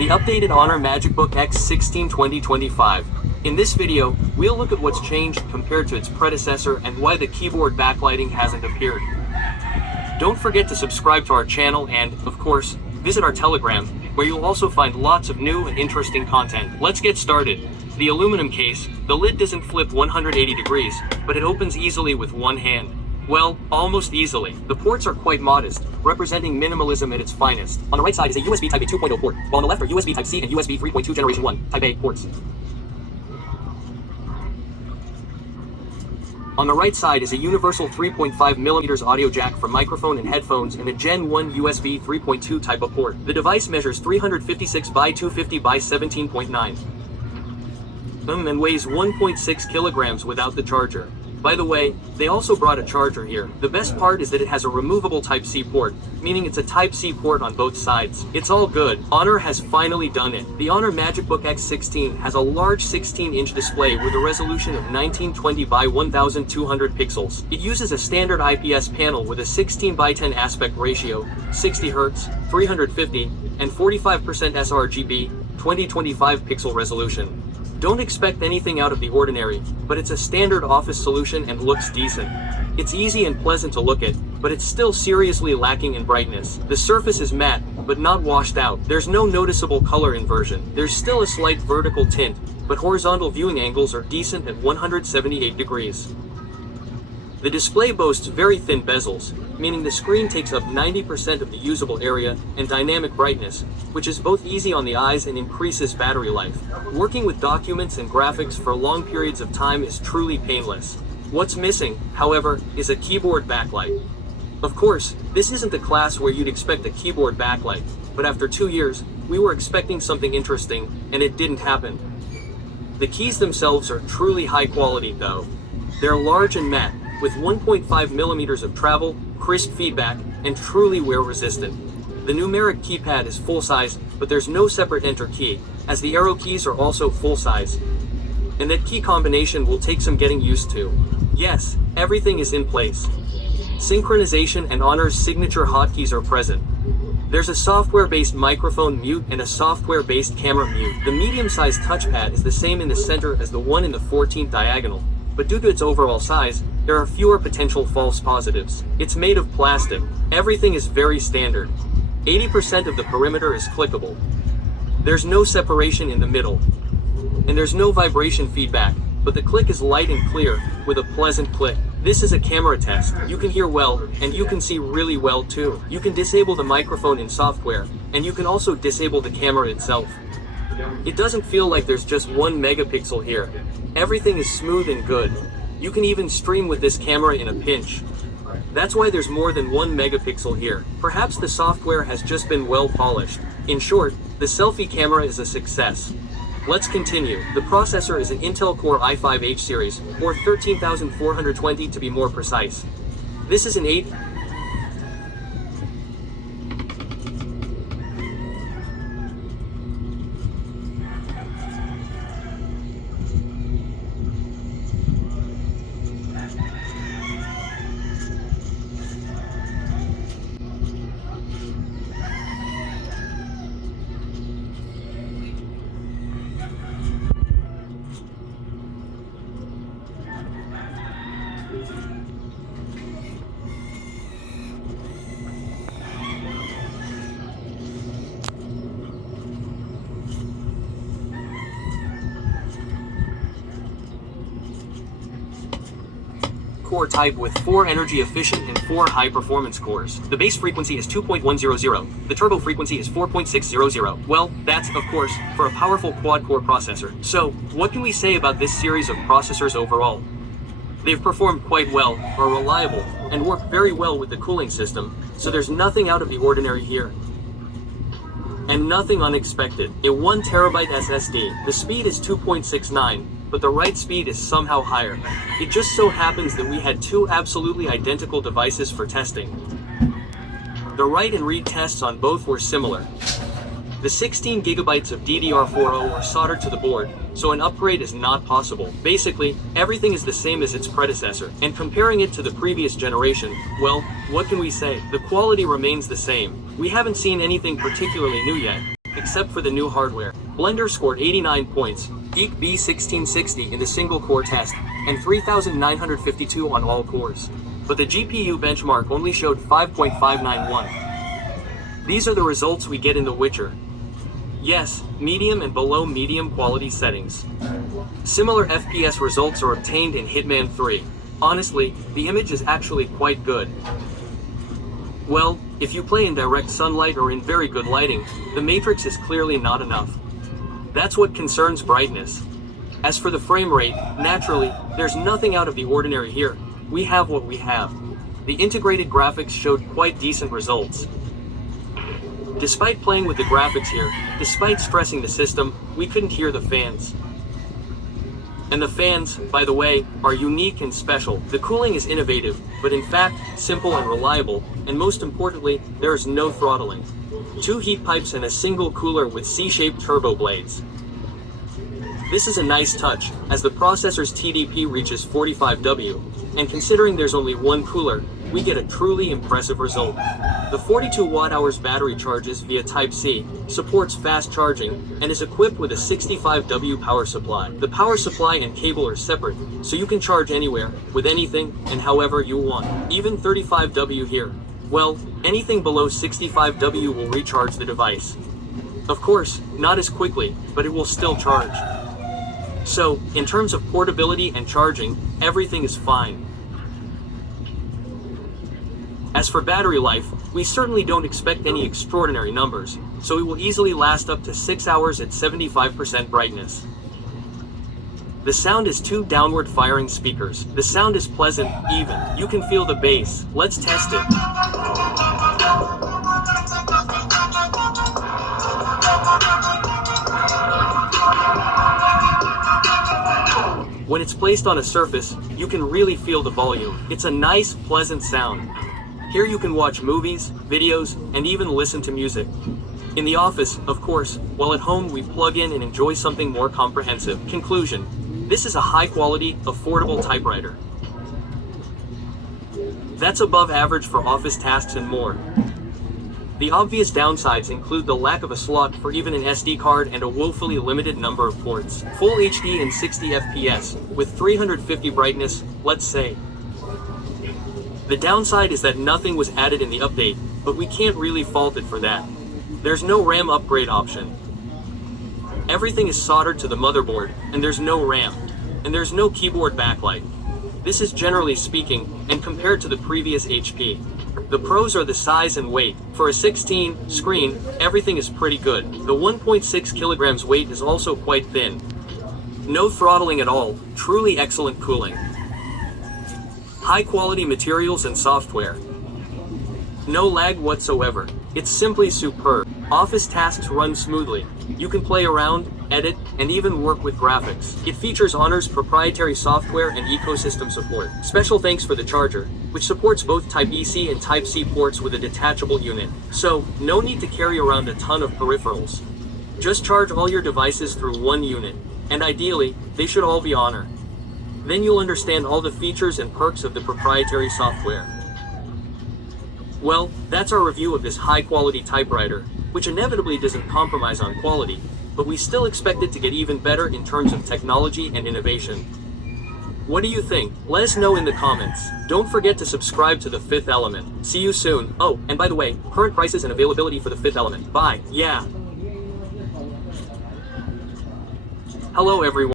the updated Honor MagicBook X16 2025. In this video, we'll look at what's changed compared to its predecessor and why the keyboard backlighting hasn't appeared. Don't forget to subscribe to our channel and, of course, visit our Telegram, where you'll also find lots of new and interesting content. Let's get started. The aluminum case, the lid doesn't flip 180 degrees, but it opens easily with one hand. Well, almost easily. The ports are quite modest, representing minimalism at its finest. On the right side is a USB Type A 2.0 port, while on the left are USB Type-C and USB 3.2 Generation 1 Type A ports. On the right side is a universal 3.5mm audio jack for microphone and headphones and a Gen 1 USB 3.2 type of port. The device measures 356 by 250 by 17.9 and weighs 1.6 kilograms without the charger. By the way, they also brought a charger here. The best part is that it has a removable Type-C port, meaning it's a Type-C port on both sides. It's all good. Honor has finally done it. The Honor MagicBook X16 has a large 16-inch display with a resolution of 1920 by 1200 pixels. It uses a standard IPS panel with a 16 by 10 aspect ratio, 60 Hz, 350, and 45% sRGB, 2025 pixel resolution. Don't expect anything out of the ordinary, but it's a standard office solution and looks decent. It's easy and pleasant to look at, but it's still seriously lacking in brightness. The surface is matte, but not washed out. There's no noticeable color inversion. There's still a slight vertical tint, but horizontal viewing angles are decent at 178 degrees. The display boasts very thin bezels, meaning the screen takes up 90% of the usable area, and dynamic brightness, which is both easy on the eyes and increases battery life. Working with documents and graphics for long periods of time is truly painless. What's missing, however, is a keyboard backlight. Of course, this isn't the class where you'd expect a keyboard backlight, but after 2 years, we were expecting something interesting, and it didn't happen. The keys themselves are truly high quality though. They're large and matte, with 1.5mm of travel, crisp feedback, and truly wear resistant. The numeric keypad is full size, but there's no separate enter key, as the arrow keys are also full size. And that key combination will take some getting used to. Yes, everything is in place. Synchronization and Honor's signature hotkeys are present. There's a software-based microphone mute and a software-based camera mute. The medium-sized touchpad is the same in the center as the one in the 14th diagonal, but due to its overall size, there are fewer potential false positives. It's made of plastic. Everything is very standard. 80% of the perimeter is clickable. There's no separation in the middle. And there's no vibration feedback, but the click is light and clear, with a pleasant click. This is a camera test. You can hear well, and you can see really well too. You can disable the microphone in software, and you can also disable the camera itself. It doesn't feel like there's just 1 megapixel here. Everything is smooth and good. You can even stream with this camera in a pinch. That's why there's more than 1 megapixel here. Perhaps the software has just been well polished. In short, the selfie camera is a success. Let's continue. The processor is an Intel Core i5H series, or 13420 to be more precise. This is an 8. Core type with 4 energy efficient and 4 high performance cores. The base frequency is 2.100. The turbo frequency is 4.600. Well, that's, of course, for a powerful quad-core processor. So, what can we say about this series of processors overall? They've performed quite well, are reliable, and work very well with the cooling system, so there's nothing out of the ordinary here. And nothing unexpected. A 1TB SSD. The speed is 2.69. But the write speed is somehow higher. It just so happens that we had 2 absolutely identical devices for testing. The write and read tests on both were similar. The 16 gigabytes of DDR4 were soldered to the board, so an upgrade is not possible. Basically, everything is the same as its predecessor, and comparing it to the previous generation, well, what can we say? The quality remains the same. We haven't seen anything particularly new yet. except for the new hardware. Blender scored 89 points, Geek B1660 in the single-core test, and 3,952 on all cores. But the GPU benchmark only showed 5.591. These are the results we get in The Witcher. Yes, medium and below medium quality settings. Similar FPS results are obtained in Hitman 3. Honestly, the image is actually quite good. Well, if you play in direct sunlight or in very good lighting, the matrix is clearly not enough. That's what concerns brightness. As for the frame rate, naturally, there's nothing out of the ordinary here. We have what we have. The integrated graphics showed quite decent results. Despite playing with the graphics here, despite stressing the system, we couldn't hear the fans. And the fans, by the way, are unique and special. The cooling is innovative, but in fact, simple and reliable, and most importantly, there is no throttling. 2 heat pipes and a single cooler with C-shaped turbo blades. This is a nice touch, as the processor's TDP reaches 45W, and considering there's only one cooler, we get a truly impressive result. The 42 watt-hours battery charges via Type-C, supports fast charging, and is equipped with a 65W power supply. The power supply and cable are separate, so you can charge anywhere, with anything, and however you want. Even 35W here. Well, anything below 65W will recharge the device. Of course, not as quickly, but it will still charge. So, in terms of portability and charging, everything is fine. As for battery life, we certainly don't expect any extraordinary numbers, so it will easily last up to 6 hours at 75% brightness. The sound is 2 downward firing speakers. The sound is pleasant, even. You can feel the bass. Let's test it. When it's placed on a surface, you can really feel the volume. It's a nice, pleasant sound. Here you can watch movies, videos, and even listen to music. In the office, of course, while at home we plug in and enjoy something more comprehensive. Conclusion: this is a high-quality, affordable typewriter. That's above average for office tasks and more. The obvious downsides include the lack of a slot for even an SD card and a woefully limited number of ports. Full HD and 60 FPS, with 350 brightness, let's say. The downside is that nothing was added in the update, but we can't really fault it for that. There's no RAM upgrade option. Everything is soldered to the motherboard, and there's no RAM. And there's no keyboard backlight. This is generally speaking, and compared to the previous HP. The pros are the size and weight. For a 16 screen, everything is pretty good. The 1.6 kilograms weight is also quite thin. No throttling at all, truly excellent cooling. High quality materials and software. No lag whatsoever. It's simply superb. Office tasks run smoothly. You can play around, edit, and even work with graphics. It features Honor's proprietary software and ecosystem support. Special thanks for the charger, which supports both Type-C and Type-C ports with a detachable unit. So, no need to carry around a ton of peripherals. Just charge all your devices through one unit, and ideally, they should all be Honor. Then you'll understand all the features and perks of the proprietary software. Well, that's our review of this high-quality typewriter, which inevitably doesn't compromise on quality, but we still expect it to get even better in terms of technology and innovation. What do you think? Let us know in the comments. Don't forget to subscribe to The Fifth Element. See you soon. Oh, and by the way, current prices and availability for The Fifth Element. Bye. Yeah. Hello everyone.